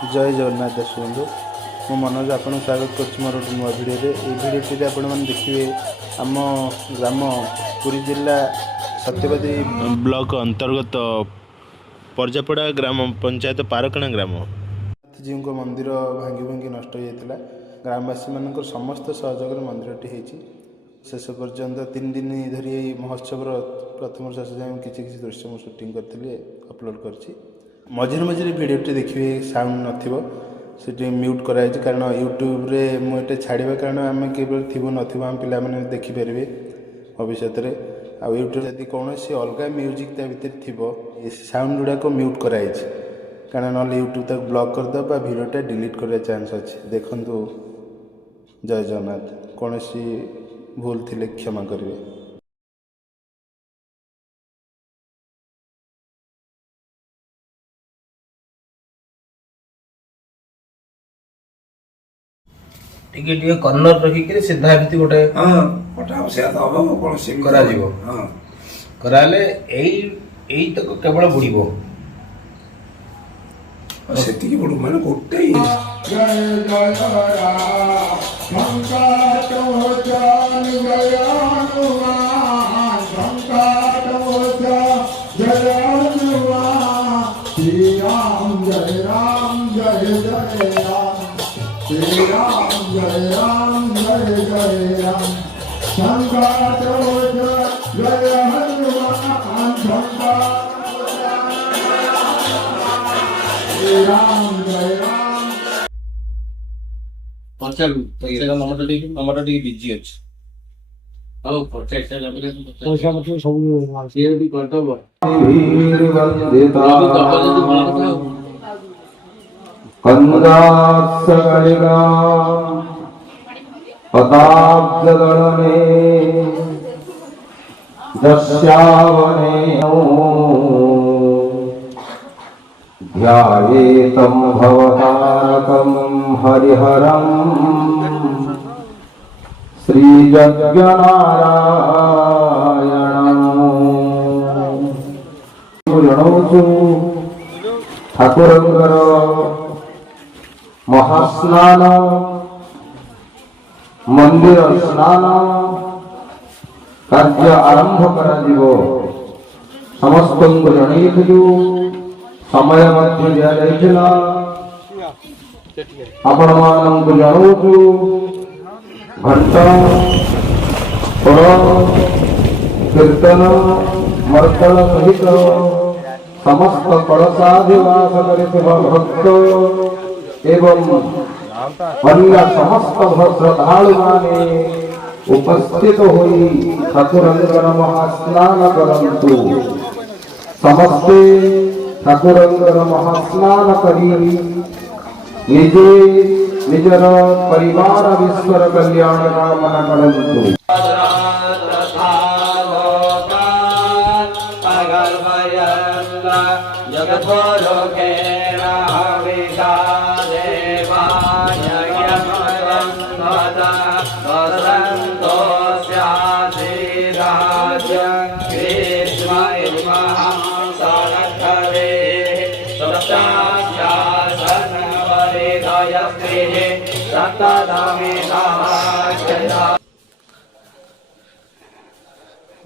जय जगन्नाथ दर्शक बंधु मो मनोज आपन स्वागत कर मोर नुआ भिडियो ये भिडियो आपण मैंने देखिए आम ग्राम पुरी जिला सत्यवादी ब्लॉक अंतर्गत पर्जापड़ा ग्राम पंचायत पारकणा ग्राम जी को मंदिर भांगी भांगी नष्ट हो जाता ग्रामवासी मान समस्त सहयोग मंदिरटी होती शेष पर्यंत 3 दिन धरी महोत्सव प्रथम शेष जाए किसी दृश्य मुझे सुटिंग करी अपलोड कर मझे मझे भिडियोटी देखिए साउंड नथी म्यूट कराई कारण यूट्यूब रे मुझे छाड़ा कारण आम केवल थी नथो आम पे देखिपर भविष्य में आ यूट्यूब जब कौन अलग म्यूजिक ता भर थी साउंड गुड़ाक म्यूट कराई कारण ना यूट्यूब तक ब्लॉक करदे भिडियोटा डिलीट कर चान्स अच्छे देखु जय जगन्नाथ कौन भूल थी क्षमा करेंगे। टिके टिके कर्नर रखिक सीधा एमती गोटे करा जीवो कराले एई तक केवल बुड़ीबो सेतिकी बुडू माने गोटे जय जय राम संकट मोचन जय हनुमान संकट मोचन जय हनुमान श्री राम जय राम जय जय राम श्री राम जय राम जय जय राम संकट मोचन जय हनुमान संकट राम जय Ram Pachal number T busy अछि आओ प्रोटेक्ट लेवल पैसा मत सब शेयर भी करतब वीर वंदिता कंदासगणिका पदाब्जगणने दस्यावने ध्यायेतं भवतारकं हरिहरं श्रीजगन्नारायणं ठाकुरंकर महास्नान मंदिर स्नान कार्य आरंभ करा जीवो समस्त को जनइथिलु समय मध्य दिया जाइथिला आपण मानक जणाउछु घंटा पर कीर्तन मर्दन सहित समस्त कलशाधिवास करिଥିବା भक्त एवं अन्य समस्त श्रद्धालु माने उपस्थित होई ठाकुरंकर महास्नान करंतु समस्ते ठाकुरंकर महास्नान करी निजे निजर परिवार विश्वर कल्याण कामना करंतु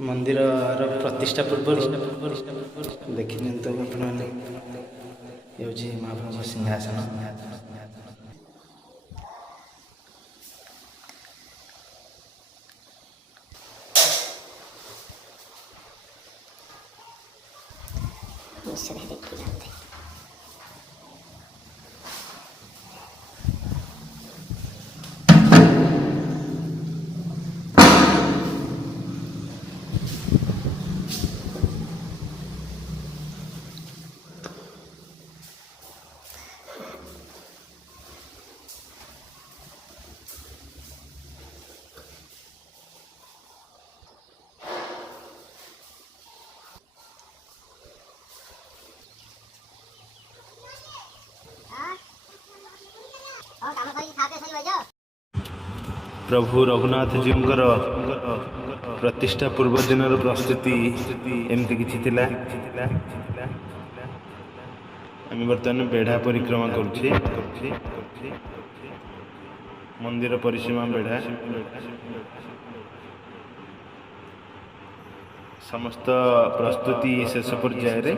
मंदिर प्रतिष्ठा पूर्व देखी तो महाप्रभु सिंहासन प्रभु रघुनाथ जी प्रतिष्ठा पूर्व दिन प्रस्तुति एमती किछि थिला आम बर्तमान बेढ़ा परिक्रमा करुचे मंदिर परिसीमा बेढ़ा समस्त प्रस्तुति शेष पर्याय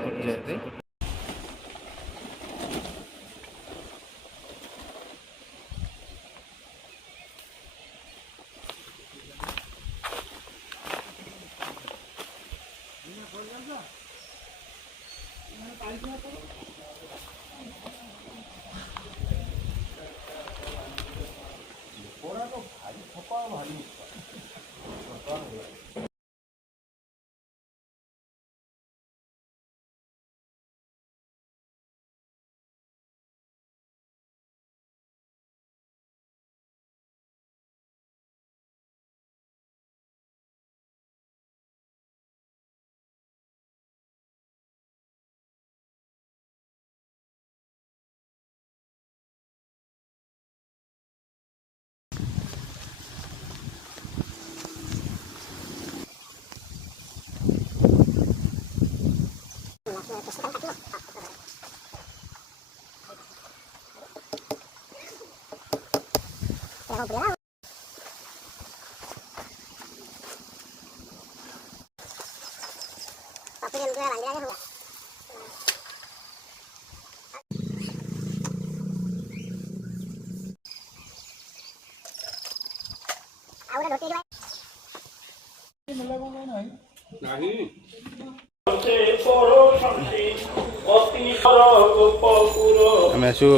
आम आसु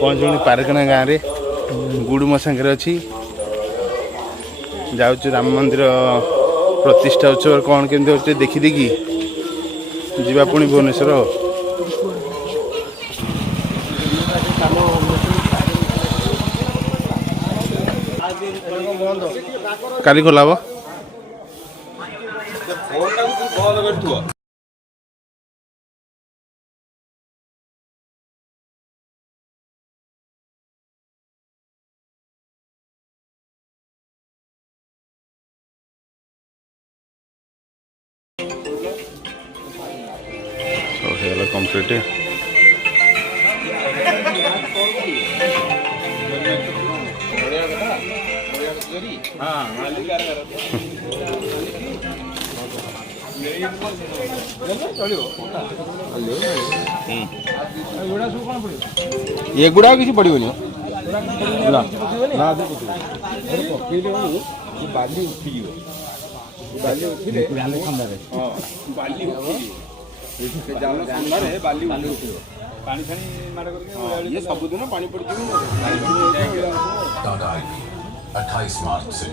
पहुँचुणी पारकना गाँव में गुड़ मो सागर अच्छी जाऊँ राम मंदिर प्रतिष्ठा उत्सव कौन केमती होते देखी जीवा पुणी भुवनेश्वर काली खोला हम कंप्लीट ये गुड़ा किसी पड़ी हुई बाली उठी बाली उठिले बाली जाल सामने बाली उठी पानी छाणी मार करके ये सब दिन पानी पड़ टाटा 28 मार्च से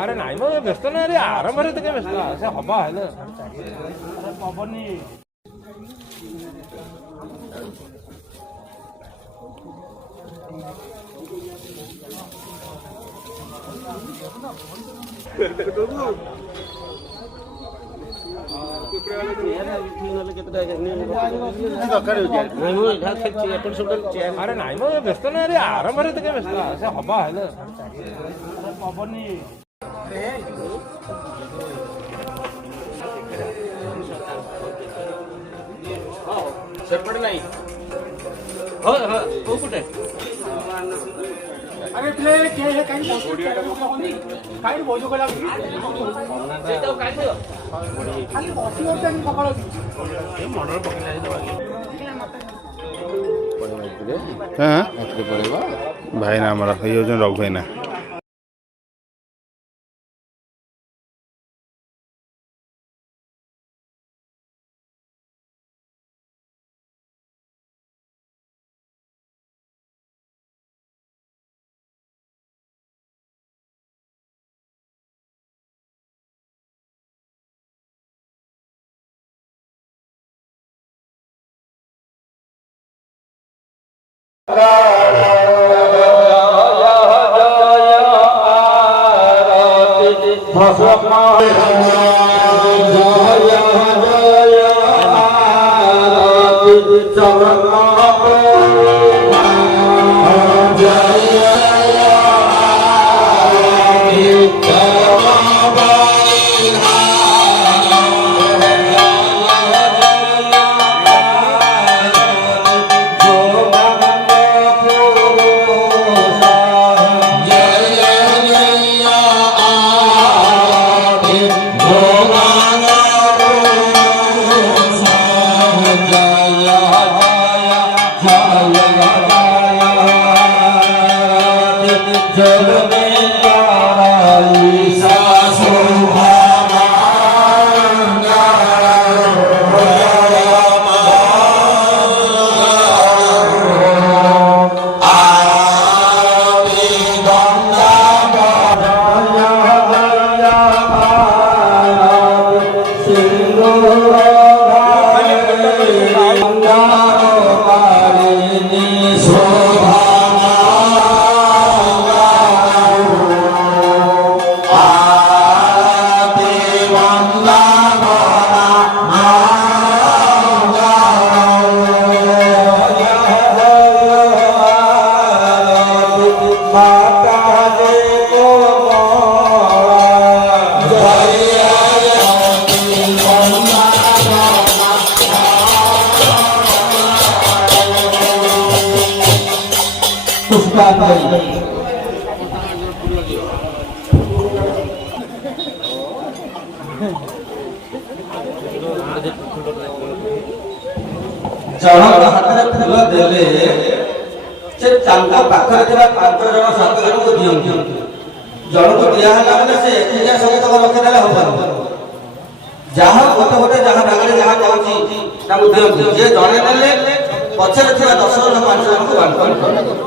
अरे नाई मग व्यस्त नाही अरे आराम रे काय व्यस्त असं हवा आहे ना पवनी अरे नाही मग व्यस्त नाही अरे आराम रे काय व्यस्त असं हवा आहे ना पवनी सरपट नाही हो हो कुठे अरे प्ले हे काही बोजू कला काय खाली बसी होते सकाळ मर्डर पकड़ा भाई ना हमारा ये रघु भाई ना ଜଣଙ୍କ ହାତରେ ଫୁଲ ଦେଲେ ସେ ତାଙ୍କ ପାଖରେ ଥିବା 5 ଜଣ 7 ଜଣଙ୍କୁ ଦିଅନ୍ତି। ଜଣକୁ ଦିଆହେଲା ମାନେ ସେ ଏକୁଟିଆ ସବୁତକ ରଖିଦେଲେ ହବନି। ଯାହା ଗୋଟେ ଗୋଟେ ଯାହା ଡାଙ୍ଗରେ ଯାହା ଯାଉଛି ତାଙ୍କୁ ଦିଅନ୍ତି। ଯିଏ ଜଣେ ନେଲେ ପଛରେ ଥିବା 10 ଜଣ 5 ଜଣଙ୍କୁ ବାଣ୍ଟନ୍ତି।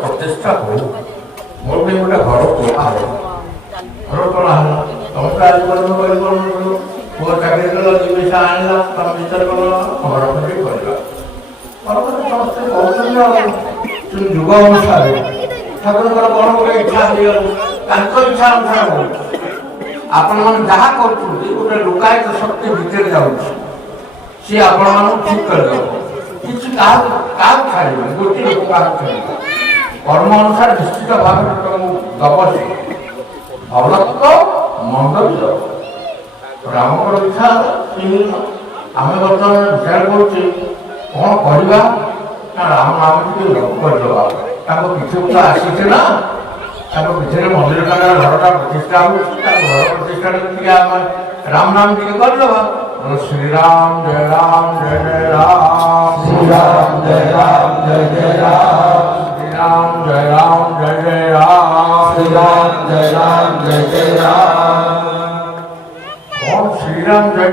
प्रतिष्ठा हो मोर भी गोटे घर तोड़ा हो घर तोड़ा है तुम आज पुआ चाकरी कल जीविका आना तुम विचार कल घर भी करवा समस्ते कहते जुग अनुसार ठाकुर कौन गोटे इच्छा इच्छा अनुसार हो ଆପଣମାନେ ଯାହା କରୁଛନ୍ତି ଗୋଟେ ଲୁକାୟିତ ଶକ୍ତି ଭିତରେ ଯାଉଛି, ସିଏ ଆପଣମାନଙ୍କୁ ଠିକ କରିଦେବ। କିଛି କାହାକୁ ଛାଡ଼ିବନି, ଗୋଟିଏ ଲୋକ କାହାକୁ ଛାଡ଼ିବ। କର୍ମ ଅନୁସାରେ ନିଶ୍ଚିତ ଭାବରେ ତମକୁ ଦବ ସେ। ଭଲ ତ ମନ୍ଦ ବି ଦବ। ରାମଙ୍କର ଇଚ୍ଛା ଆମେ ବର୍ତ୍ତମାନ ବିଚାର କରୁଛେ କ'ଣ କରିବା ନା ରାମ ନାମ ଟିକେ ଲୋପ କରିଦେବା। ତାଙ୍କ ପିଛକୁ ତ ଆସିছে ନା, ତାଙ୍କ ପିଛରେ ମନ୍ଦିର ଘରଟା ପ୍ରତିଷ୍ଠା ହେଉଛି, ତାଙ୍କ ଘର ପ୍ରତିଷ୍ଠାରେ ଟିକେ ଆମେ ରାମ ନାମ ଟିକେ କରିଦେବା। ଶ୍ରୀରାମ ଜୟ ରାମ ଜୟ ଜୟ ରାମ, ଶ୍ରୀରାମ ଜୟ ରାମ ଜୟ ଜୟ ରାମ, ଶ୍ରୀରାମ ଜୟ ରାମ ଜୟ ଜୟ ରାମ, ଶ୍ରୀରାମ ଜୟ ରାମ ଜୟ ଜୟ ରାମ। କ'ଣ ଶ୍ରୀରାମ ଜୟ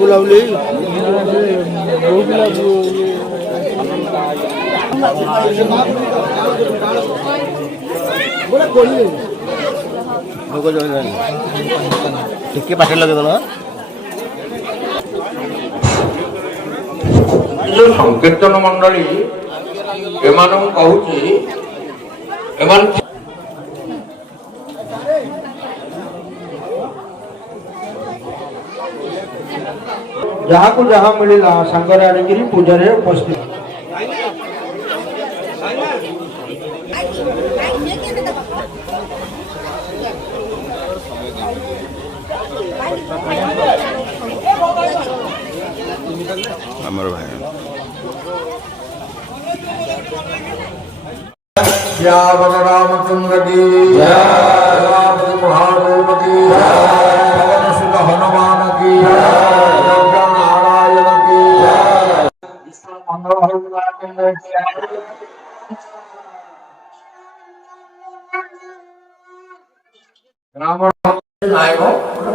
ବୁଲାବୁଲି ଟିକେ ପାଖରେ ଲଗେଇଦେଲ। ଯୋଉ ସଂକୀର୍ତ୍ତନ ମଣ୍ଡଳୀ ଏମାନଙ୍କୁ କହୁଛି, ଏମାନେ ଯାହାକୁ ଯାହା ମିଳିଲା ସାଙ୍ଗରେ ଆଣିକିରି ପୂଜାରେ ଉପସ୍ଥିତ। ଆମର ଭାଇ रामचंद्र की महादेव की, पवन सुत हनुमान की, नारायण की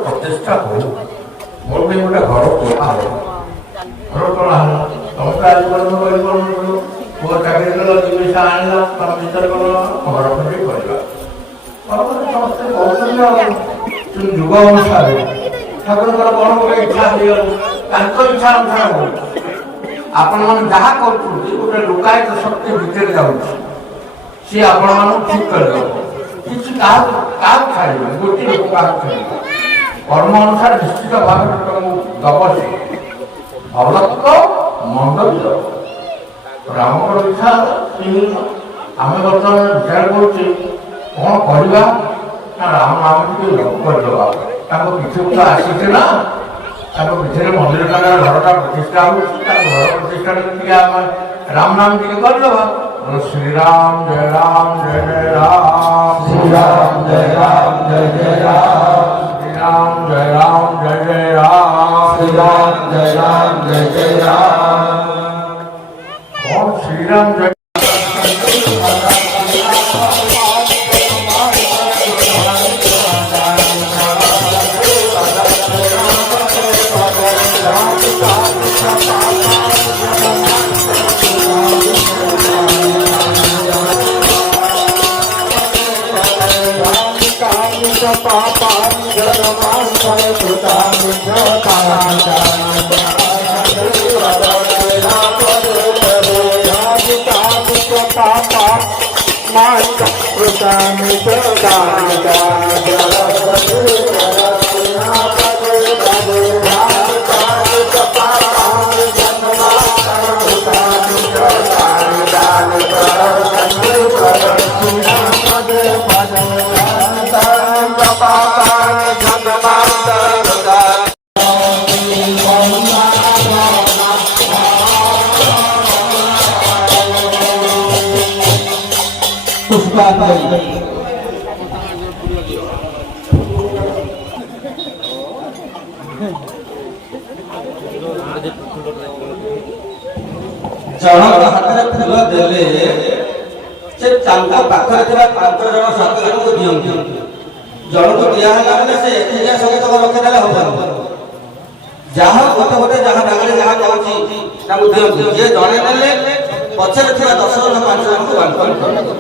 प्रतिष्ठा हो मोर भी गोटे घर तोड़ा हो, घर तोड़ा है तुम तो आज पुआ चाकरी कल दी पैसा आना तुम विचार कर घर पर समस्ते कहते जुग अनुसार ठाकुर कौन गोटे इच्छा इच्छा अनुसार हो। आपण मैंने जहाँ कर लुकायित शक्ति भितर जाऊँगी, सी आपण ठीक करदेव। किसी छाड़बे गोटे लोक क्या छाड़। कर्म अनुसार निश्चित भाव तुमको दब से। भल तो मंद भी दब। रामकर इच्छा आम बर्तमान विचार करुचे कौन करवा ना राम नाम टे लोप करदेवा। पिछू तो आसीचे ना, पिछले मंदिर घरटा प्रतिष्ठा हो, घर प्रतिष्ठा राम नाम टे करदेवा। श्रीराम जय राम जय जय राम, श्रीराम जय राम जय जय राम, श्रीराम जय राम जय जय राम, श्रीराम जय राम जय जय राम। कौन श्रीराम जय ଜଣଙ୍କ ହାତରେ ଫୁଲ ଦେଲେ ସେ ତାଙ୍କ ପାଖରେ ଥିବା 5 ଜଣ 7 ଜଣଙ୍କୁ ଦିଅନ୍ତି। ଜଣକୁ ଦିଆହେଲା ମାନେ ସେ ଏକୁଟିଆ ସଙ୍ଗୀତକ ରଖିଦେଲେ ହବନି। ଯାହା ଗୋଟେ ଗୋଟେ ଯାହା ଡାକରେ ଯାହା ଯାଉଛି ତାଙ୍କୁ ଦିଅନ୍ତୁ। ଯିଏ ଜଣେ ନେଲେ ପଛରେ ଥିବା 10 ଜଣ 5 ଜଣଙ୍କୁ ବାଣ୍ଟନ କରନ୍ତୁ।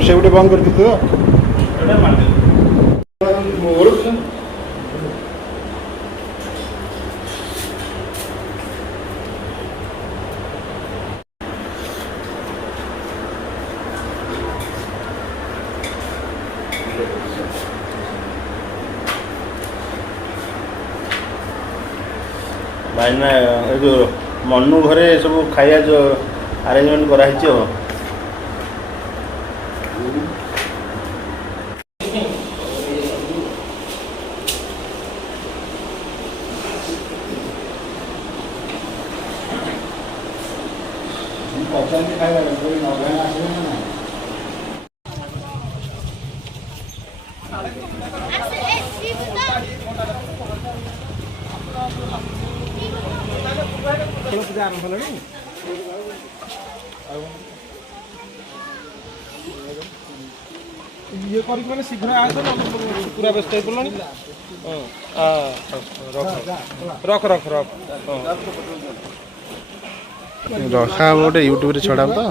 से गोटे बंद कर तो भाई ना जो मनु घरे सब खाया जो अरेंजमेंट कराई ये करी मैंने शीघ्र आए तो पूरा व्यस्त हो पड़लानी रख रख रख रखा गोटे यूट्यूब रे छड़ा तो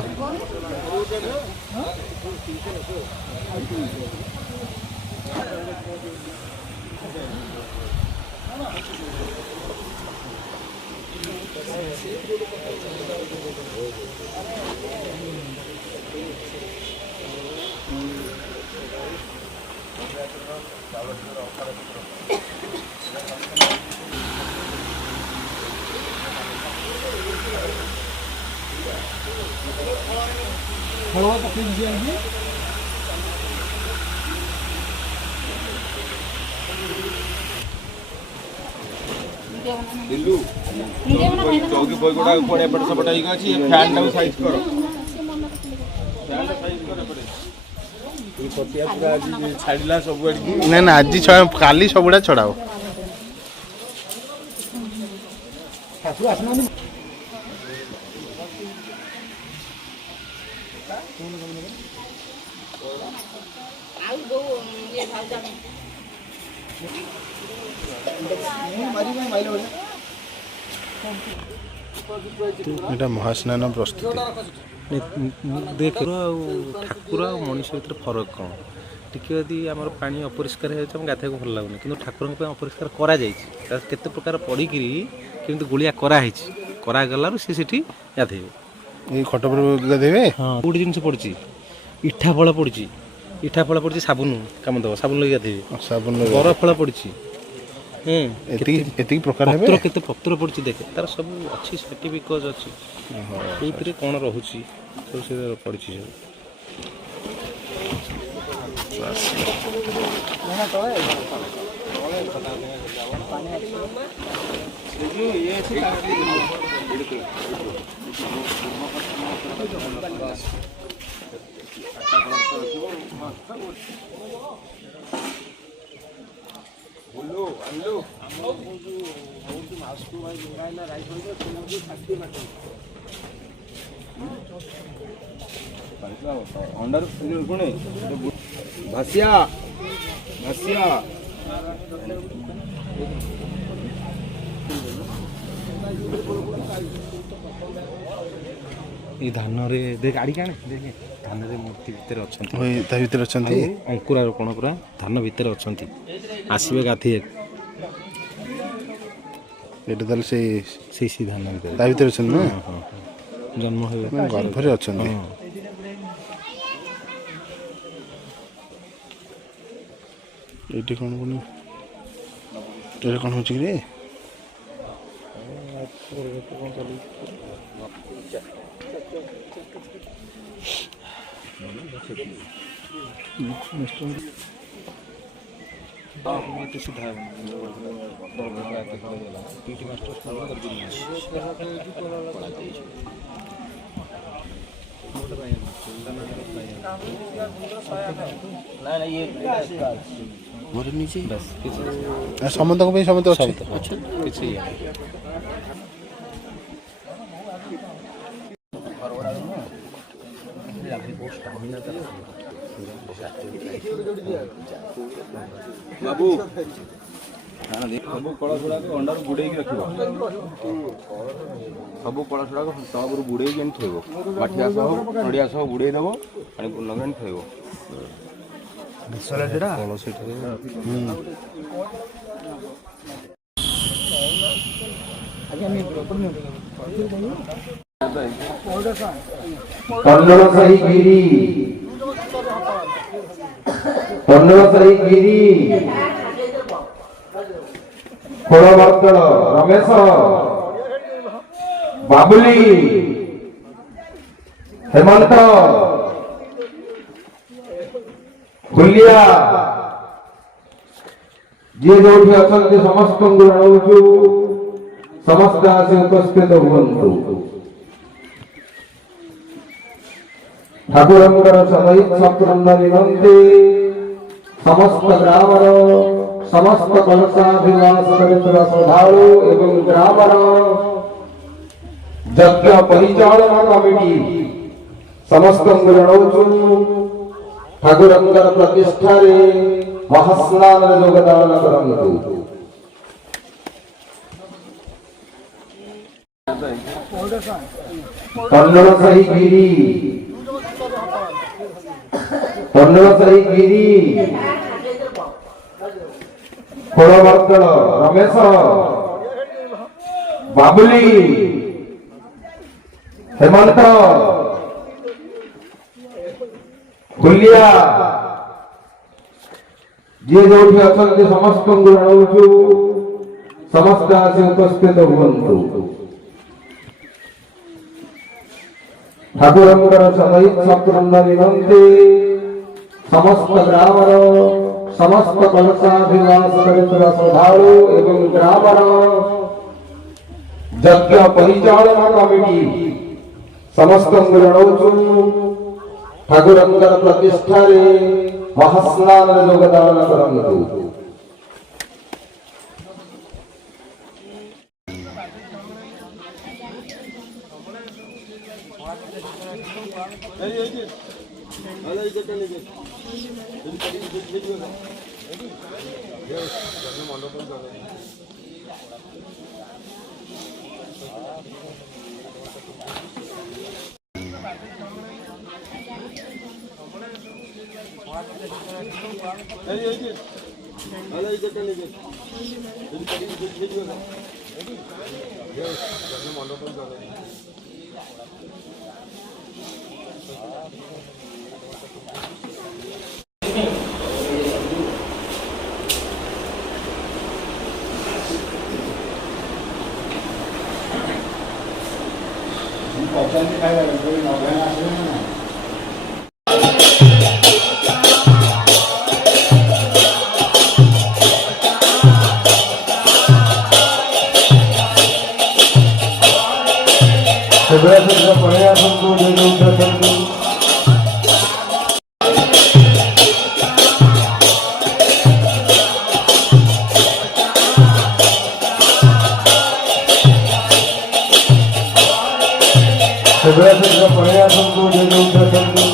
हलवा पकड़ दीजिए दिल्लू चौकी बई गोटा ऊपर एपट सेपट होइक अछि फैन टाକୁ साइज करो फैन साइज कर एपटे ଛାଡ଼ିଲା ସବୁଆଡ଼ିକି। ନା ନା ଆଜି କାଲି ସବୁଗୁଡ଼ା ଛଡ଼ାଅ। এটা ମହାସ୍ନାନ ପ୍ରସ୍ତୁତି। ଦେଖ ଠାକୁର ଆଉ ମଣିଷ ଭିତରେ ଫରକ କ'ଣ? ଟିକେ ଯଦି ଆମର ପାଣି ଅପରିଷ୍କାର ହେଇଯାଉଛି ଆମକୁ ଗାଧୋଇବାକୁ ଭଲ ଲାଗୁନି, କିନ୍ତୁ ଠାକୁରଙ୍କ ପାଇଁ ଅପରିଷ୍କାର କରାଯାଇଛି। ତାର କେତେ ପ୍ରକାର ପଡ଼ିକିରି କେମିତି ଗୁଳିଆ କରାହେଇଛି, କରାଗଲାରୁ ସେ ସେଠି ଗାଧୋଇବେ। ଏଇ ଖଟ ଉପରେ ଗାଧେଇବେ। ହଁ ଗୋଟେ ଜିନିଷ ପଡ଼ିଛି, ଇଠା ଫଳ ପଡ଼ିଛି, ଇଠା ଫଳ ପଡ଼ିଛି ସାବୁନ କାମ ଦେବ, ସାବୁନ ଲଗେଇ ଗାଧୋଇବେ। ସାବୁନ ବର ଫଳ ପଡ଼ିଛି, ଏତିକି ପ୍ରକାର ପତ୍ର କେତେ ପତ୍ର ପଡ଼ିଛି ଦେଖେ, ତାର ସବୁ ଅଛି ସାର୍ଟିଫିକେଟ୍ ଅଛି। ଏଇଥିରେ କ'ଣ ରହୁଛି ସବୁ ସେ ପଡ଼ିଛି ସବୁ। ଅଣ୍ଡାରୁ ପୁଣି ଭାସିଆ ଭାସିଆ ଏଇ ଧାନରେ ଦେଖ ଆଡ଼ିକି ଆଣେ, ଦେଖେ ଧାନରେ ମୂର୍ତ୍ତି ଭିତରେ ଅଛନ୍ତି, ତା ଭିତରେ ଅଛନ୍ତି ଅଙ୍କୁରାରୋପଣ ପୁରା ଧାନ ଭିତରେ ଅଛନ୍ତି, ଆସିବେ ଗାଧେଇବାକୁ। ଏଇଟା ତାହେଲେ ସେଇ ଧାନ ଭିତରେ ତା ଭିତରେ ଅଛନ୍ତି ନା? ଜନ୍ମ ହେବେ ଗର୍ଭରେ ଅଛନ୍ତି। ଏଇଠି କ'ଣ ପୁଣି ଏଇଟା କ'ଣ ହେଉଛି କି ରେ? ସମସ୍ତଙ୍କ ପାଇଁ ସମସ୍ତେ ଅଛି କିଛି ବାବୁ ସବୁ କଳସ ଗୁଡ଼ାକ ଅଣ୍ଡାରୁ ବୁଡ଼େଇକି ରଖିବ। ସବୁ କଳସ ଗୁଡ଼ାକ ତଳରୁ ବୁଡ଼େଇକି ଏମିତି ଥୋଇବ। ମାଠିଆ ସହ ନଡ଼ିଆ ସହ ବୁଡ଼େଇ ଦେବ, ପାଣି ଲଗାଇ ଥୋଇବ। ଖୋଳବର୍ତ୍ତଳ ରମେଶ ବାବୁଲି ହେମନ୍ତ ଫୁଲିଆ ଯିଏ ଯୋଉଠି ଅଛନ୍ତି ସମସ୍ତଙ୍କୁ ଜଣାଉଛୁ ସମସ୍ତେ ଆସି ଉପସ୍ଥିତ ହୁଅନ୍ତୁ। ଠାକୁରଙ୍କର ସଦୈତ ସତ୍ରନ୍ଦ ନିମନ୍ତେ ସମସ୍ତ ଗ୍ରାମର ସମସ୍ତ କଳସାଧିବାସ କରିଥିବା ଶ୍ରଦ୍ଧାଳୁ ଏବଂ ଗ୍ରାମର ଯଜ୍ଞ ପରିଚାଳନା କମିଟି ସମସ୍ତଙ୍କୁ ଜଣାଉଛୁ ଠାକୁରଙ୍କର ପ୍ରତିଷ୍ଠାରେ ମହାସ୍ନାନରେ ଯୋଗଦାନ କରନ୍ତୁ। କନ୍ନଡ଼ସାହି ଗିରି ଖୋଳବର୍ତ୍ତଳ ରମେଶ ବାବୁଲି ହେମନ୍ତ ଫୁଲିଆ ଯିଏ ଯୋଉଠି ଅଛନ୍ତି ସମସ୍ତଙ୍କୁ ଜଣାଉଛୁ ସମସ୍ତେ ଆସି ଉପସ୍ଥିତ ହୁଅନ୍ତୁ। ଠାକୁରଙ୍କର ସଦୈତ ସତ୍ରନ୍ଦ ନିମନ୍ତେ ସମସ୍ତ ଗ୍ରାମର ସମସ୍ତ କଳସାଧିବାସ କରିଥିବା ଶ୍ରଦ୍ଧାଳୁ ଏବଂ ଗ୍ରାମର ଯଜ୍ଞ ପରିଚାଳନା କମିଟି ସମସ୍ତଙ୍କୁ ଜଣାଉଛୁ ଠାକୁରଙ୍କର ପ୍ରତିଷ୍ଠାରେ ମହାସ୍ନାନରେ ଯୋଗଦାନ କରନ୍ତୁ। ସେଗୁଡ଼ା ପଳେଇ ଆସନ୍ତୁ ଯୋଉଠି ପଳେଇ ଆସନ୍ତୁ ଯୋଉଠି ଅଛନ୍ତି।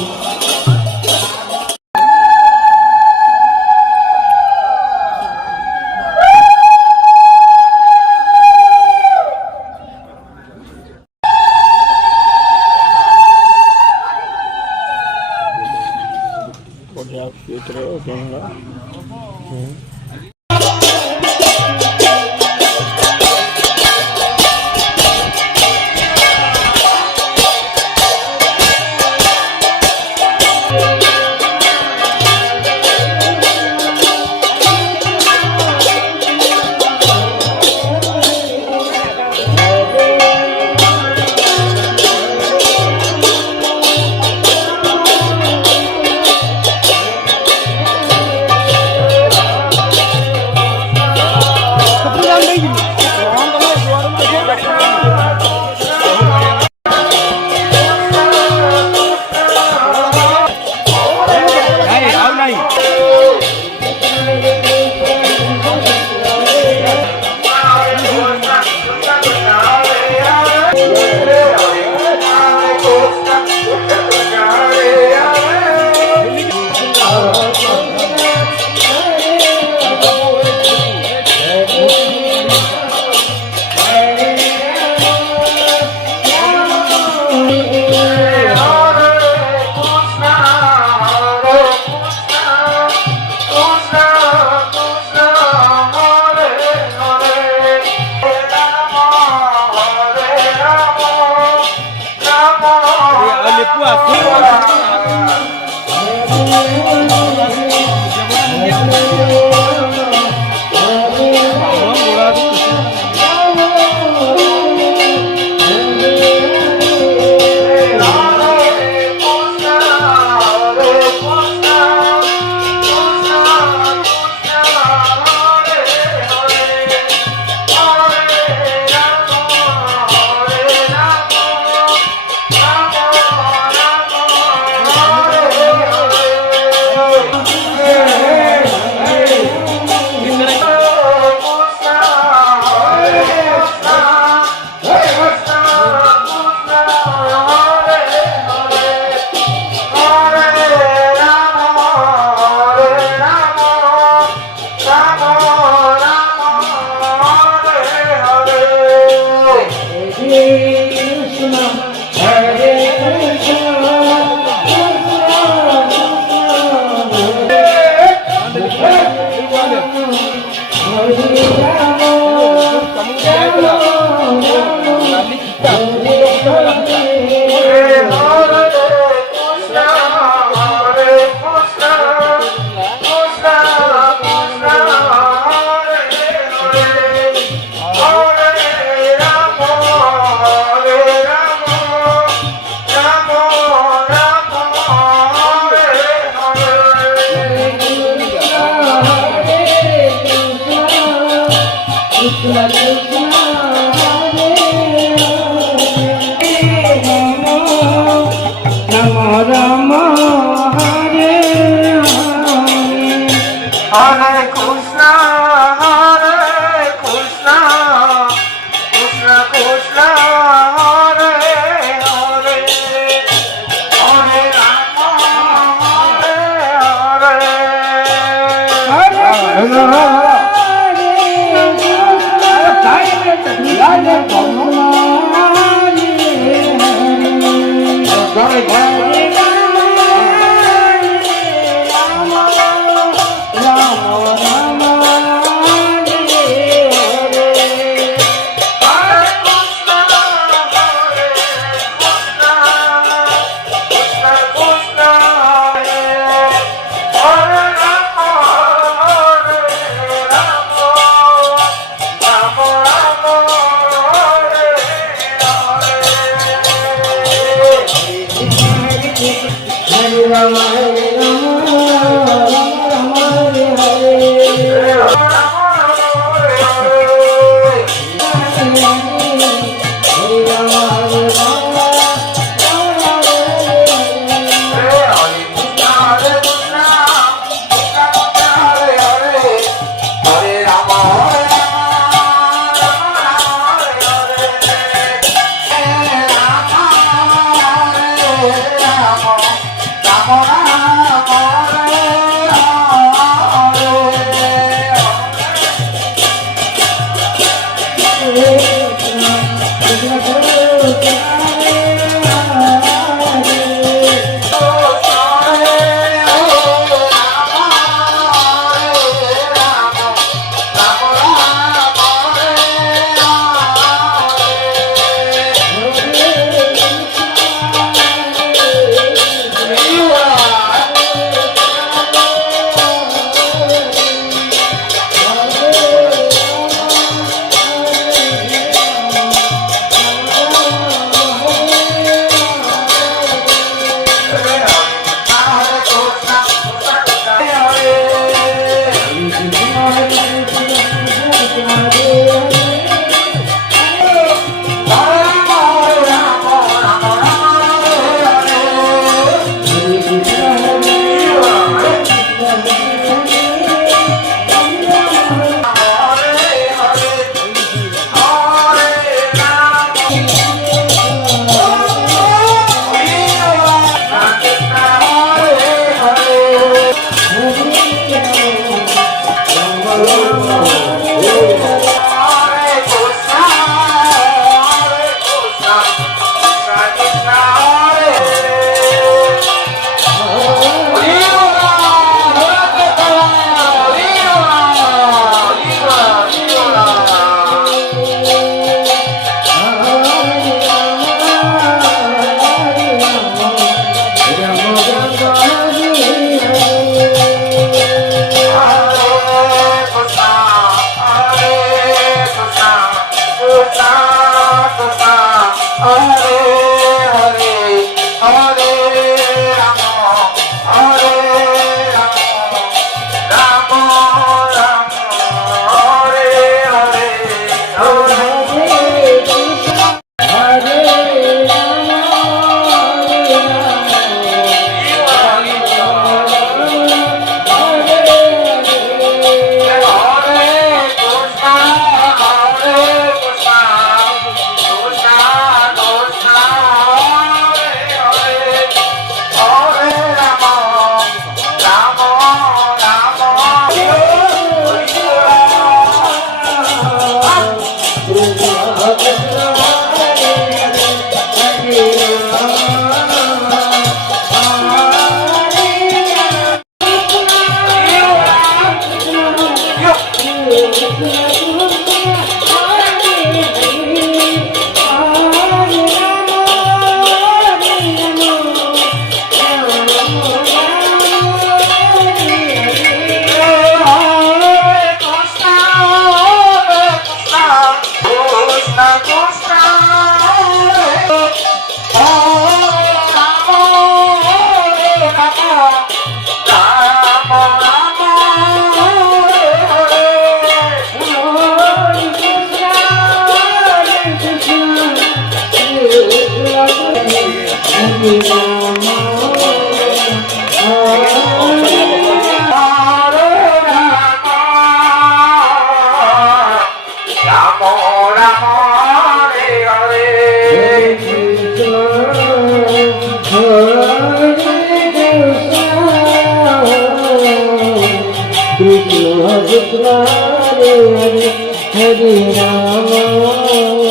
कृष्ण कृष्ण हरे हरे हरे राम हरे राम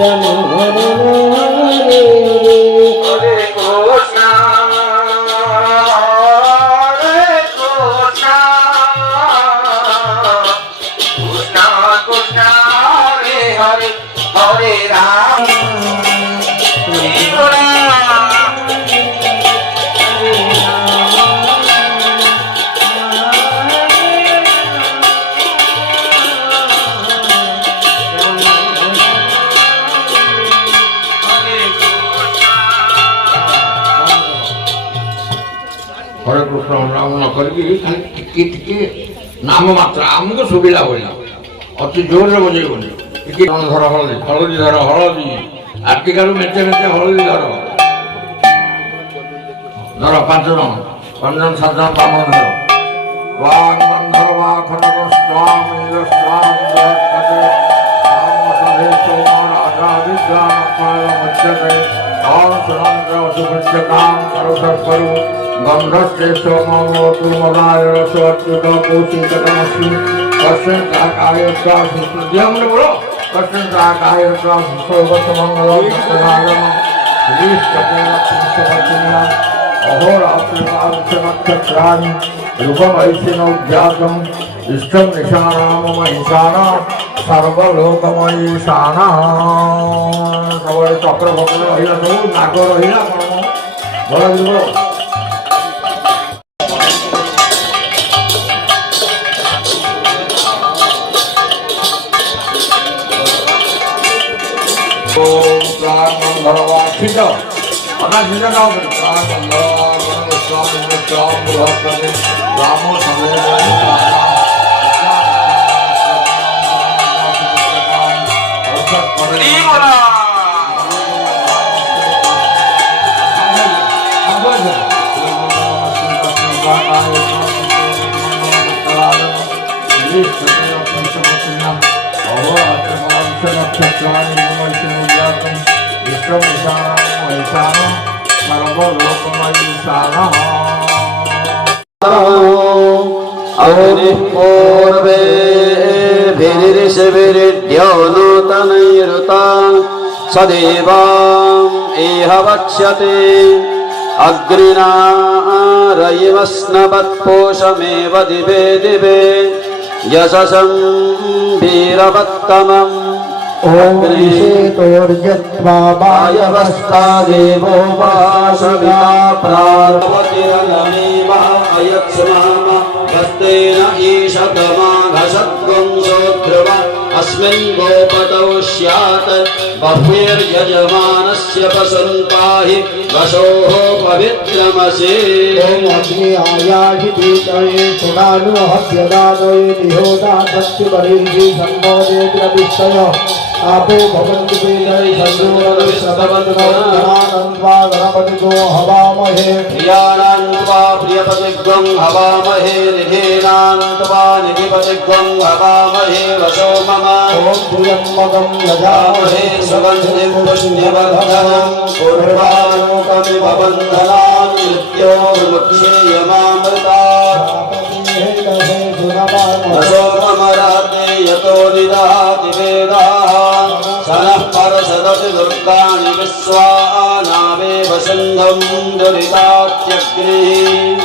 राम हरे हरे हरे कृष्ण नाम न करके टिके टिके नाम मात्र आमको सुविधा बोला अति जोर बजे बोले टिके धर हलदी हलदी धर हलदी आटिकारू मेचे मेचे हलदी धर धर 5 जन 5 जन 7 जन बामन धर वांग धर वा खनक स्वाम इंद्र स्वाम बृहस्पति राम सदे सोम राजा विद्वान काल मध्यते ओम सुरंद्र सुभृत्य काम करो करो गंधस्ते सोमोतु मदाय रसोच्युत कौशिकतमस्मि कस्मिन् काकाय स्वास्थ्यम बोलो कस्मिन् काकाय स्वास्थ्यमंगलम सदागम श्रीष्टदेवत्सवचिन्या अहोरात्रिकालक्षत्राणि युगमैसिनोज्ञातम् इष्टं निशानाम महिषाना सर्वलोकमयीशाना सबरे चक्र भक्र रहिला सब नाग रहिला बोलो बोलो ओम प्राणबंधरवाक्षित अनाक्षित नाम प्राणबंधरवाक्षित स्वामी स्वाम बृहस्पति राम पूर्वे भिरिषभिरिड्यो नूतनैरुता सदेवाम् इह वक्ष्यते अग्निना रयिमस्नवत्पोषमेव दिवे दिवे यशसं वीरवत्तमम् ओर्जत्वा वायवस्था देवो वासविता प्रार्वतिरनमेव अयत्स्माम हस्तेन ईशतमाघशद्वंशो ध्रुव अस्मिन् गोपतौ स्यात् बह्वीर्यजमानस्य पशुन्पाहि वशोः पवित्रमसि अग्नि आयाषितीतये सुनानुहव्यदानये दिहोदातस्यबहिर्हि सम्बोधे प्रविष्टय आपो भवन्तु वेदये सद्गुणविश्ववन्दनानन्त्वा गणपतिगो हवामहे प्रियानान्त्वा प्रियपतिग्वं हवामहे निधीनान्त्वा निधिपतिग्वं हवामहे वशो मम ॐ त्र्यम्बकं यजामहे सुगन्धिं पुष्ण्यवर्धनं पूर्वालोकमिव बन्धनान् मृत्योर्मुक्षेयमामृतात् वशो मम राते यतो निदहाति वेदाः सनः परसदति दुर्गाणि विश्वानावेव सिन्धुं दुरितात्यग्निः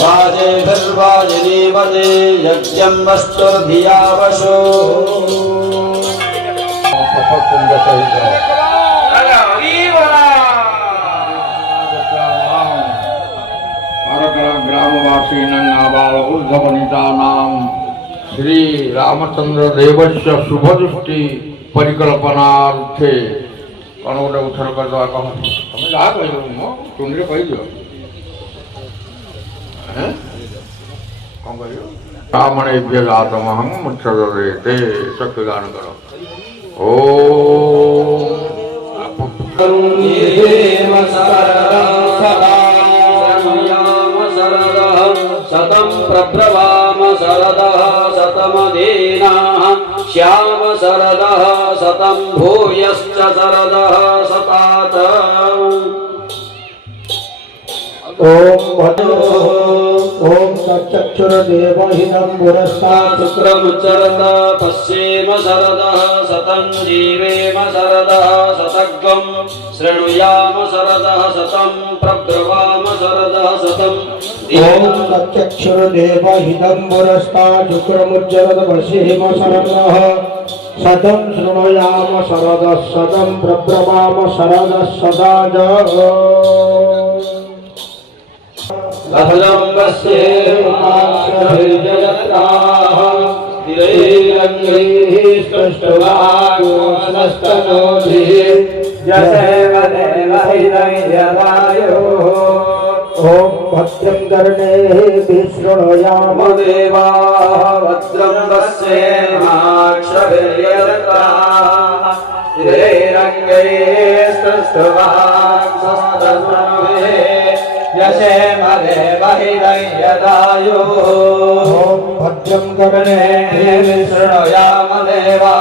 वाजेभिर्वाजिनीवते यज्ञं वस्तुर्धिया वशो ग्रामवासी नाबाल ऊर्ध्ववनिता नाम श्री रामचंद्र देवस्य शुभदृष्टि परिकल्पनार्थे कौन गोटे उथर करदे कह तुम जहाँ कह टुंडी कहीदिव कौन कह ब्राह्मणेभ्य जातमहं मुच्छदे शक्तिगान करो ओ शतं प्रभ्रवाम शरदः शतमदीनाः श्याम शरदः शतं भूयश्च शरदः शतात ओम तच्चक्षुर्देवहिनं पुरस्तात् शुक्रमुच्चरत पश्येम शरदः शतं जीवेम शरदः शतग्वं शृणुयाम शरदः शतं प्रब्रवाम शरदः शतं ओम तच्चक्षुर्देवहिनं पुरस्तात् शुक्रमुच्चरत पश्येम शरदः शतं शृणुयाम शरदः शतं प्रब्रवाम शरदः सदाज भद्रं पश्येमाक्षभिर्जयत्राः तिरैरङ्गैः स्पृष्टवागोनस्तनोभिः यसेव देवहितैर्यदायोः ओम भद्रं कर्णेः विशृणुयाम देवाः भद्रं पश्येमाक्षभिर्जयत्राः तिरैरङ्गैः स्पृष्टवागोनस्तनोभिः यशेम देवहितैर्यदायोः ओम भद्रं कर्णेः शृणुयाम देवा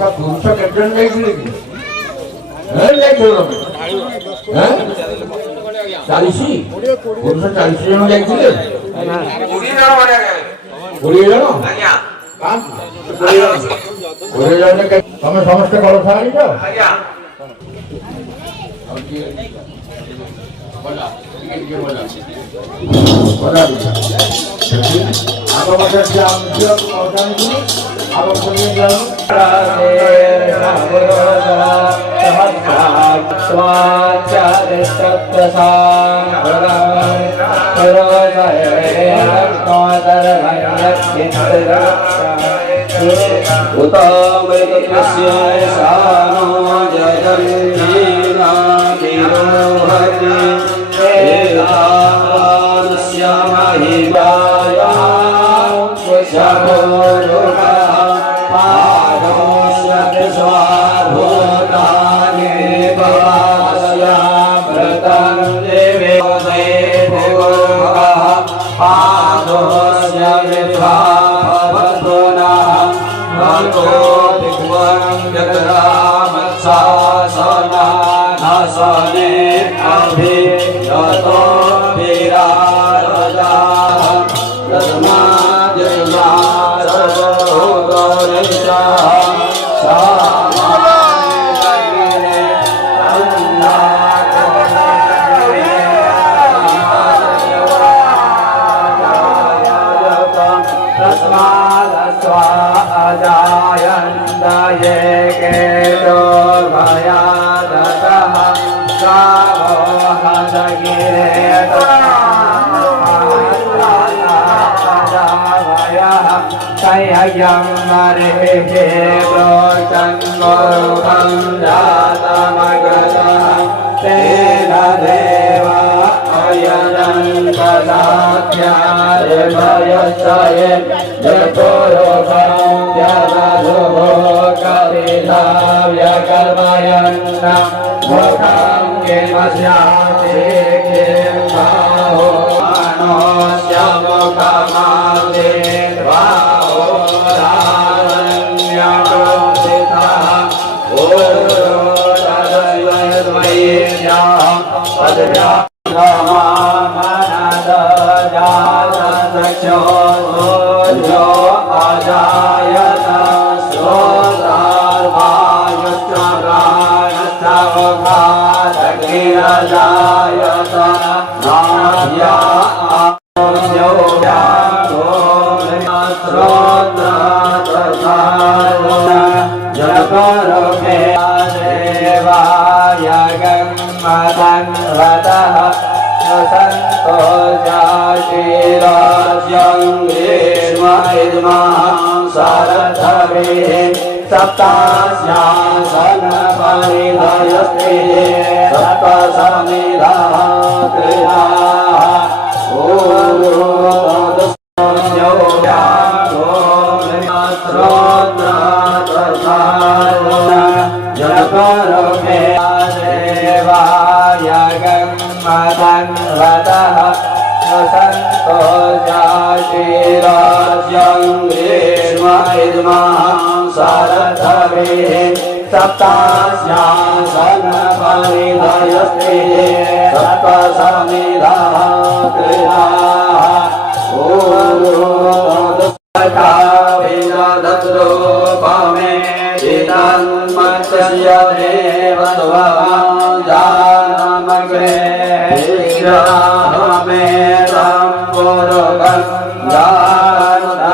पुरुष कैप्टन ଯାଇଥିଲେ କି ଚାଳିଶ ପୁରୁଷ 40 ଜଣ ଯାଇଥିଲେ 20 ଜଣ ତମେ ସମସ୍ତେ କଳସ ଆଣିଛ ଆଗ ବର୍ଷ उतामृतस्य सानो जगन्नीना विरोहति वेदास्य महिमाया शभोरुका पादोस्य स्वाभूतानि पादया व्रतं देवे देवगुरुः पादोस्य विभावतुनः भगो दिग्वं जगरामत्सासनासने अभियतो विराजः यं मरेहे प्रोचन्मोहं जातमग्रतः तेन देवा अयनन्तदाख्याय भयसये यतोरोगं जलधुभो कविधाव्यकल्पयन्न मुखं किमस्याति किं बाहो मनोस्य मुखमादे सप्तास्यासन परिधयस्ते सप्तसमिधः क्रीडाः ॐ सप्तास्यासन परिधयस्ते सप्तसमिधा क्रीडाः ॐ तद्रूपमे चितन्मत्स्य देवत्वजानमग्रे विग्रहमे सम्पूर्वं जानतः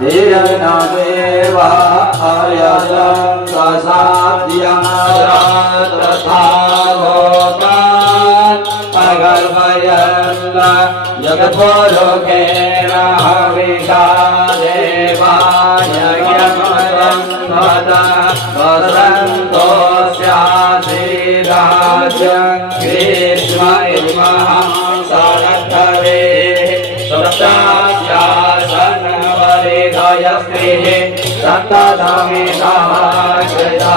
तीर्णमेवा हयजं साध्यं तथा लोकान् अगर्भयन् जगत्पुरुषेण हविषा देवाय यज्ञमयं वदन्तो स्यादिराजं ग्रीष्म इमः शरद्धरे सप्तास्यासन परिधयस्त्रिः सप्तधमिधः श्रिता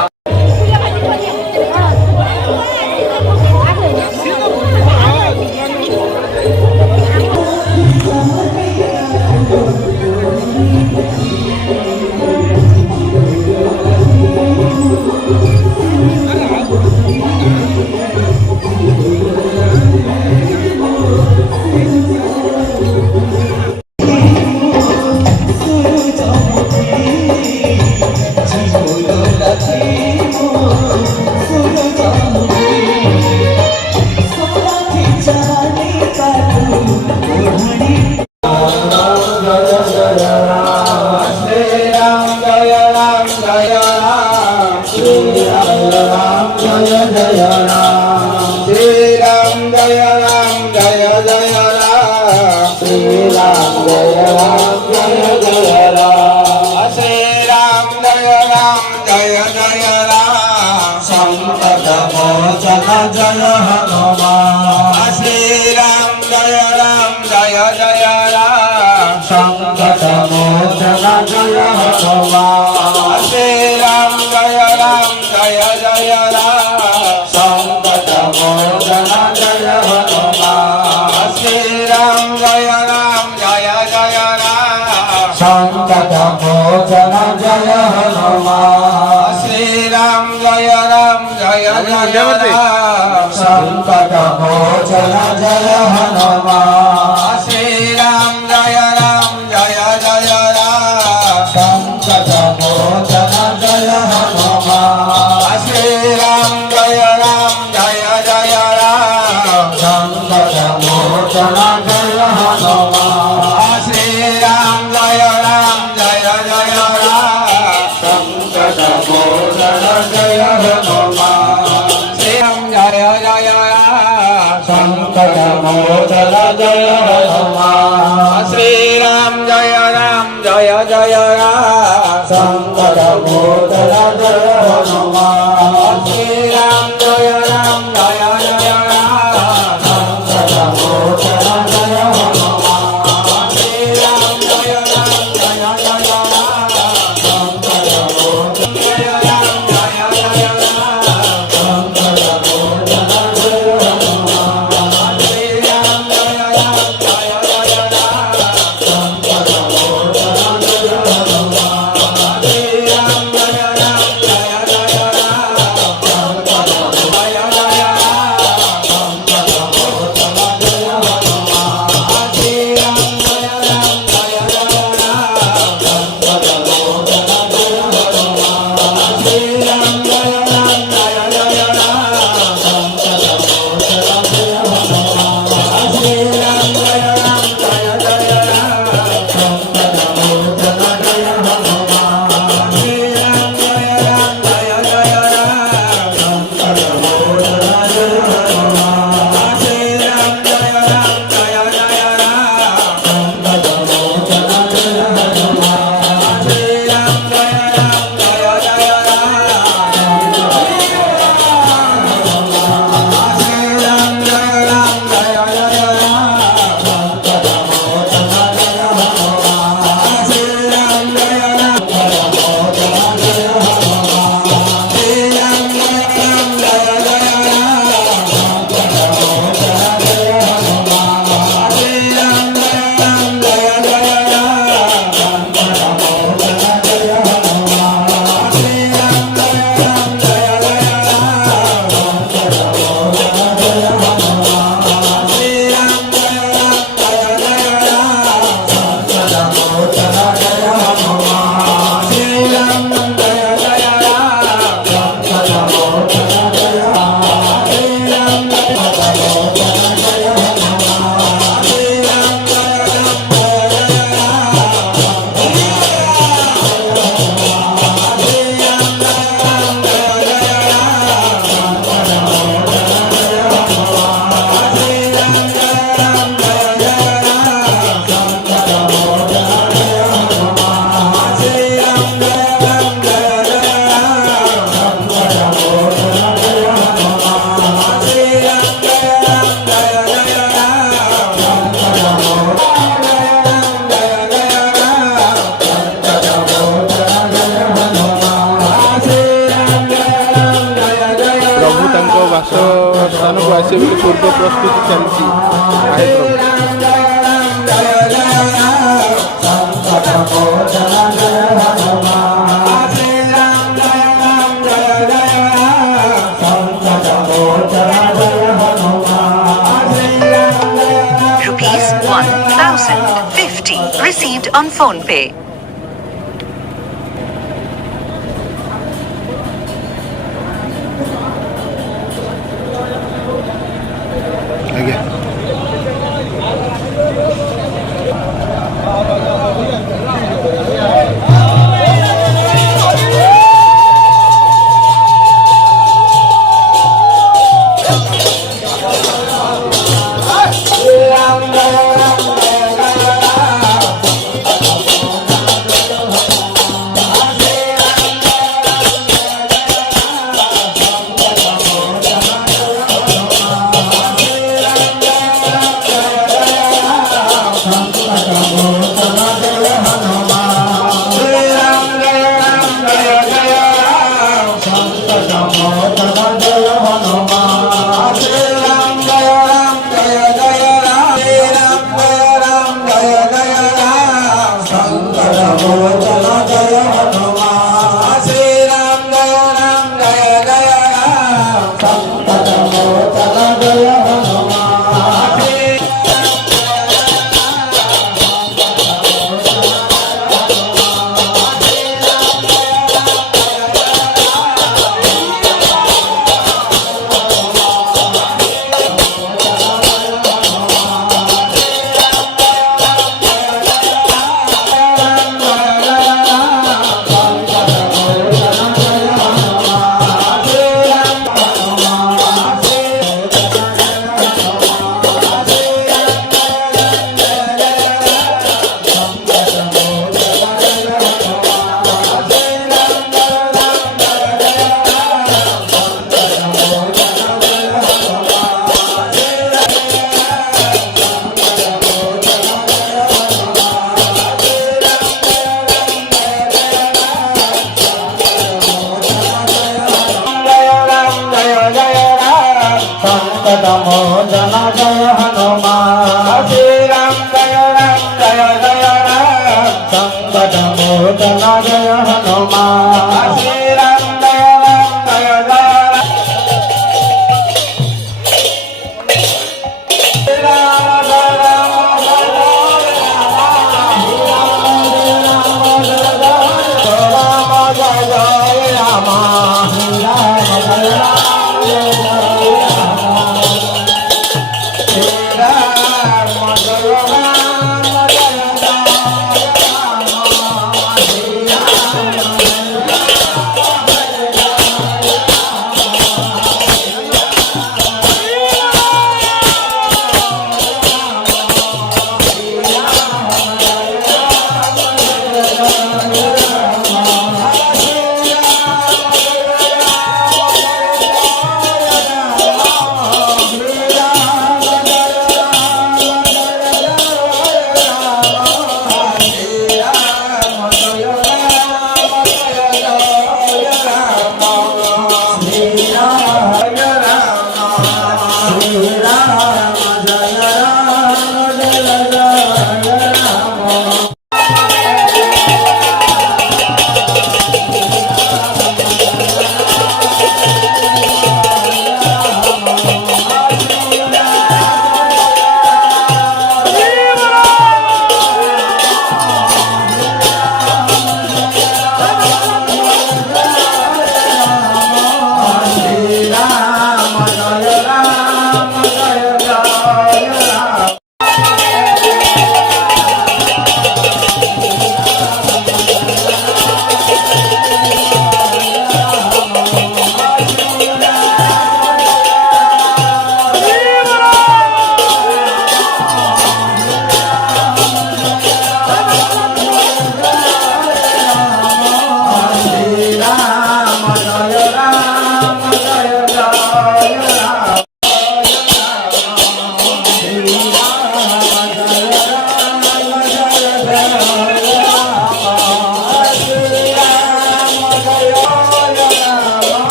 ପାଖକୁ ଆସିବେ ବୋଲି ପୂର୍ବ ପ୍ରସ୍ତୁତି ଚାଲିଛି। ଆହେ ପ୍ରଭୁ। Rupees 1050 received on PhonePe. ଆଜ୍ଞା।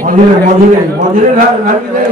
ମଝିରେ ଘାଟି ଦେଇ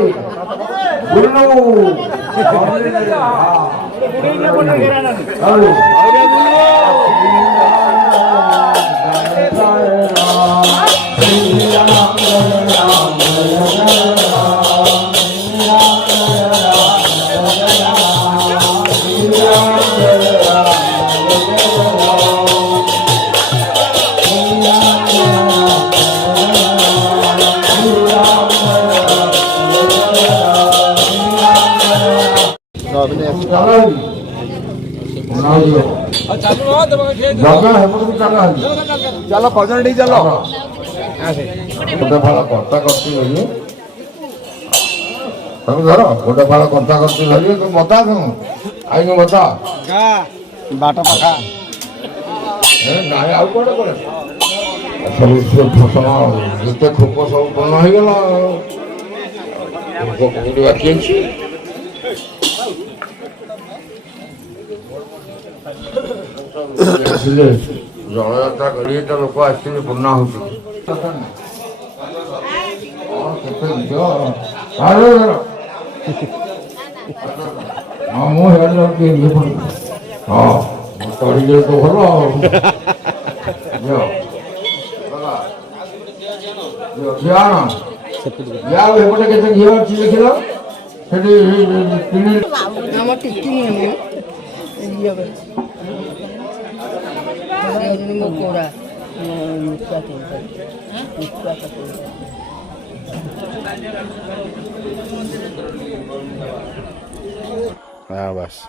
ଚାଲ କଜନ ଟିକେ ଚାଲ ଗୋଟେ ଫାଳ କର୍ତ୍ତା କରଛି ବୋଲି ତମେ ଧର ଗୋଟେ ଫାଳ କର୍ତ୍ତା କରଛି ଧରି ବତା ତମ ଆଇନ ବତା ବାଟ ପାଖା ନାଇଁ ଆଉ କୁଆଡେ କୁଆଡେ ସବୁ ଫସଲ ଯେତେ ଖୋପ ସବୁ ପୂର୍ଣ୍ଣ ହେଇଗଲା କୋଉଠି ବାକି ଅଛି ଆସିଲେ ଜଳଯାତ୍ରା କରି ଏଟା ଲୋକ ଆସିଲେ ପୂର୍ଣ୍ଣ ହଉଛି ହଁ ମୁଁ ହେଲେ ହଁ ଚଢ଼ିଲେ ତ ଭଲ ଆଉ ଏପଟେ କେତେ ଘିଅ ଅଛି ଦେଖିଲ ସେଠି हाँ बस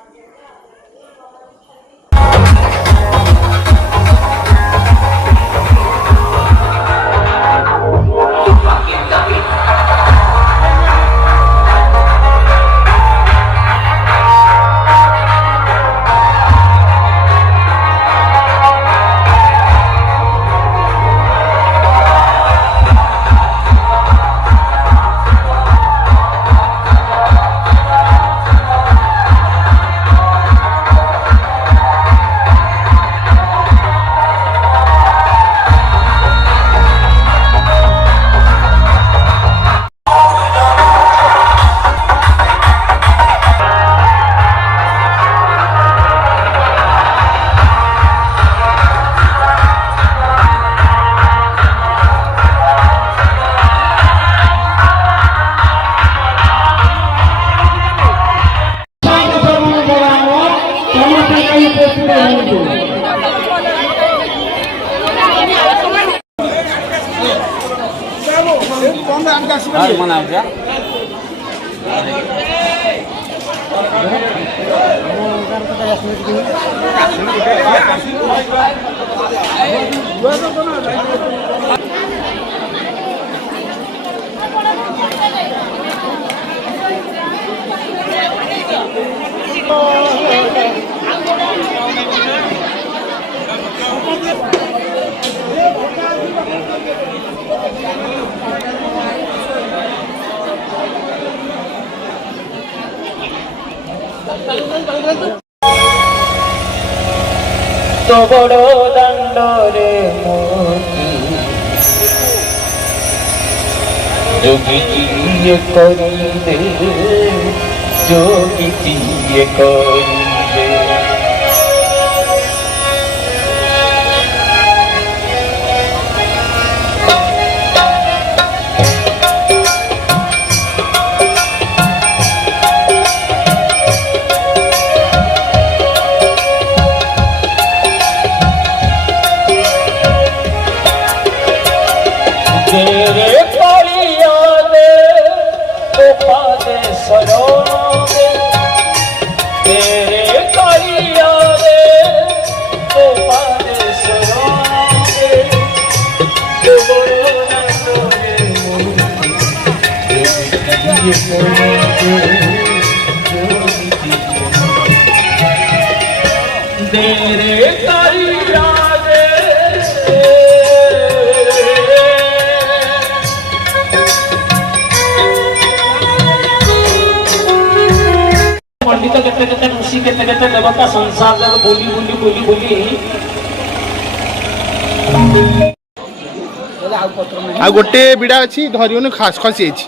तो बड़ो दंडरे मोती जोगी ये करिले जोगी ये करिले तेरे परियाले तो पादे सरोगे तेरे परियाले तो पादे सरोगे तो बड़ो नंदोरे ये तेरे परियाले पंडित केते केते ऋषि केते केते देवता संसार बोली बोली बोली बोली ଆଉ ଗୋଟେ ବିଡ଼ା ଅଛି ଧରିବନି ଖସି ଯାଇଛି।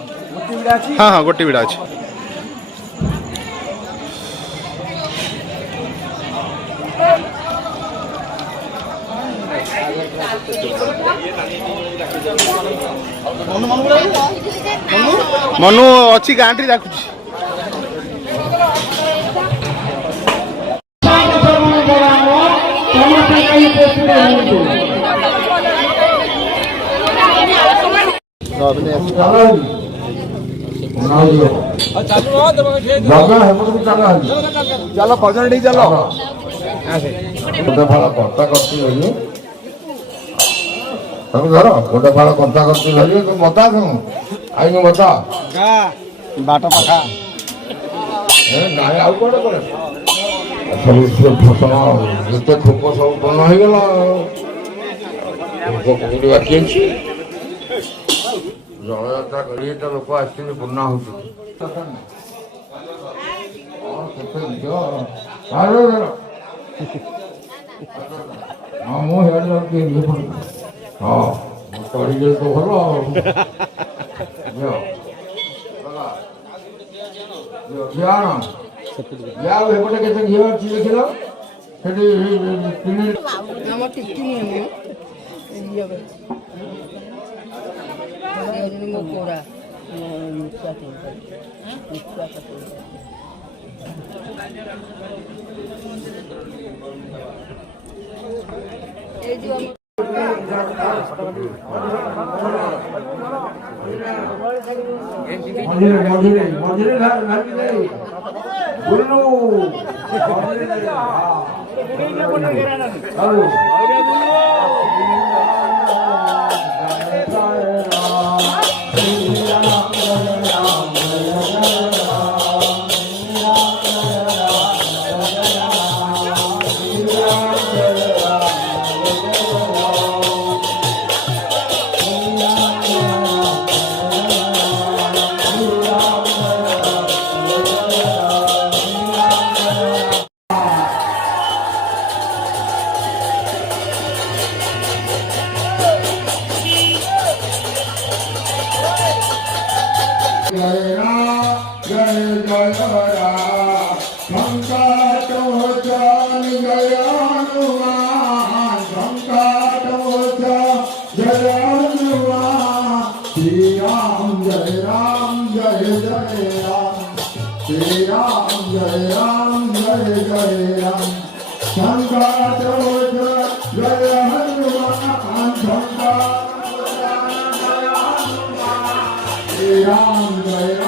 ହଁ ହଁ ଗୋଟେ ବିଡ଼ା ଅଛି। ମନୁ ଅଛି ଗାଁଠି ଡାକୁଛି। ଚାଲ ଭଜନ ଟିକେ ଚାଲ। ଗୋଟେ ଫାଳ କର୍ତ୍ତା କରିଛି ଧରିବେ ତାକୁ ଧର ଗୋଟେ ଫାଳ କର୍ତ୍ତା କରିଛି ଧରିବେ ତୁ ବତା ତୁ ଆଇନୁ ବତା ବାଟ ପାଖା ନାଇଁ ଆଉ କୁଆଡେ କରେ ସବୁ ଫସଲ ଯେତେ ଠୋକ ସବୁ ପୂର୍ଣ୍ଣ ହେଇଗଲା କୋଉଠି ବାକି ଅଛି ଜଳଯାତ୍ରା କରି ଏଟା ଲୋକ ଆସିଛନ୍ତି ପୂର୍ଣ୍ଣ ହଉଛନ୍ତି ହଁ ମୁଁ ହେଲେ ହଁ ଚଢ଼ିଗଲେ ତ ଭଲ ଆଉ ଏପଟେ କେତେ ଘିଅ ଅଛି ଦେଖିଲ ସେଠି ମଝିରେ Ram Jai